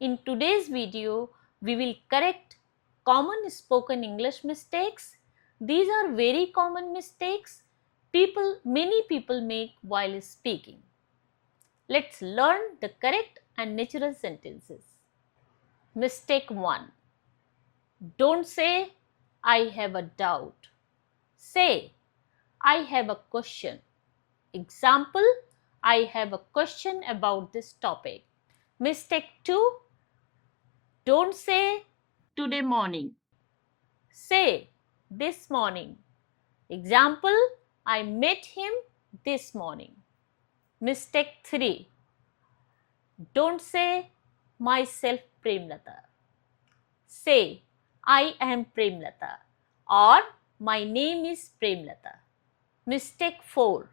In today's video, we will correct common spoken English mistakes. These are very common mistakes many people make while speaking. Let's learn the correct and natural sentences. Mistake 1. Don't say, I have a doubt. Say, I have a question. Example, I have a question about this topic. Mistake 2. Don't say, today morning. Say, this morning. Example, I met him this morning. Mistake 3. Don't say, myself Premlata. Say, I am Premlata or my name is Premlata. Mistake 4.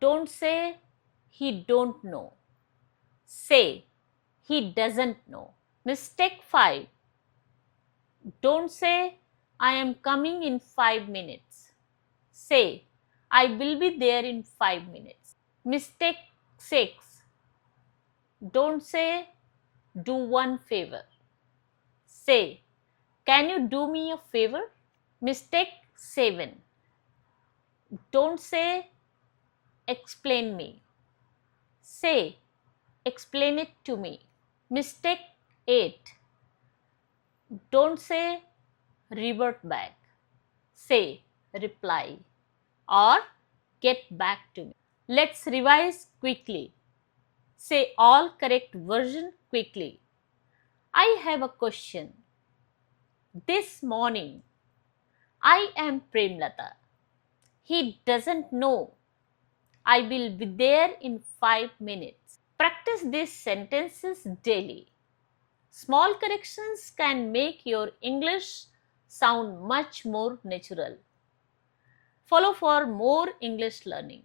Don't say, he don't know. Say, he doesn't know. Mistake 5. Don't say, I am coming in 5 minutes. Say, I will be there in 5 minutes. Mistake 6. Don't say, do one favor. Say, can you do me a favor? Mistake 7. Don't say, explain me. Say, explain it to me. Mistake 8. Don't say, revert back. Say, reply or get back to me. Let's revise quickly. Say all correct version quickly. I have a question. This morning, I am Premlata. He doesn't know. I will be there in 5 minutes. Practice these sentences daily. Small corrections can make your English sound much more natural. Follow for more English learning.